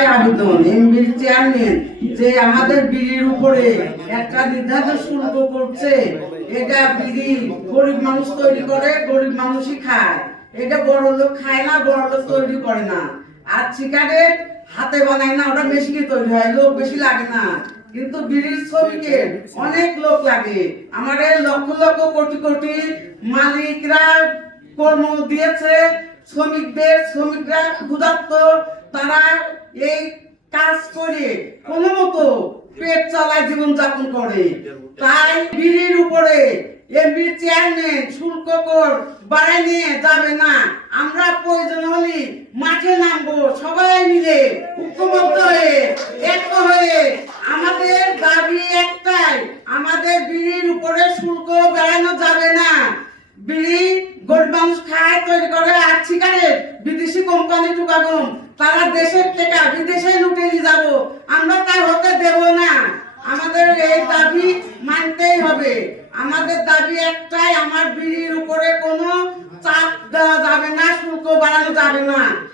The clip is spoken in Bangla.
একটাই আবেদন এমবির চেয়ারম্যান যে আমাদের বিড়ির উপরে একটা নির্ধারিত শুল্ক করছে, এটা বিড়ি গরিব মানুষ তৈরি করে, গরিব মানুষই খায়, এটা বড় লোক খায় না, বড় লোক তৈরি করে না। আর সিগারেট হাতে বানায় না, ওটা মেশিনে তৈরি হয়, লোক বেশি লাগে না। কিন্তু বিড়ির শ্রমিকের অনেক লোক লাগে, আমাদের লক্ষ লক্ষ কোটি কোটি মালিকরা কর্ম দিয়েছে শ্রমিকরা ক্ষুধার্ত, তারা এই কাজ করে কোনো মতো পেট চালায়, জীবন যাপন করে। তাই বিড়ির উপরে এমপি চেয়ারম্যান শুল্ক কর বাড়ায় নিয়ে যাবে না। আমরা প্রয়োজন হলে মাঠে নামবো সবাই মিলে ঐক্যবদ্ধ হয়ে, এক হয়ে। আমাদের দাবি একটাই, আমাদের বিড়ির উপরে শুল্ক বাড়ানো যাবে না। বিড়ি গরিব মানুষ খায়, তৈরি করে। আর সিগারেট বিদেশি কোম্পানি টুকাগম, তারা দেশের টাকা বিদেশে লুটে নিয়ে যাবো, আমরা তাই হতে দেব না। আমাদের এই দাবি মানতেই হবে। আমাদের দাবি একটাই, আমার বিড়ির উপরে কোনো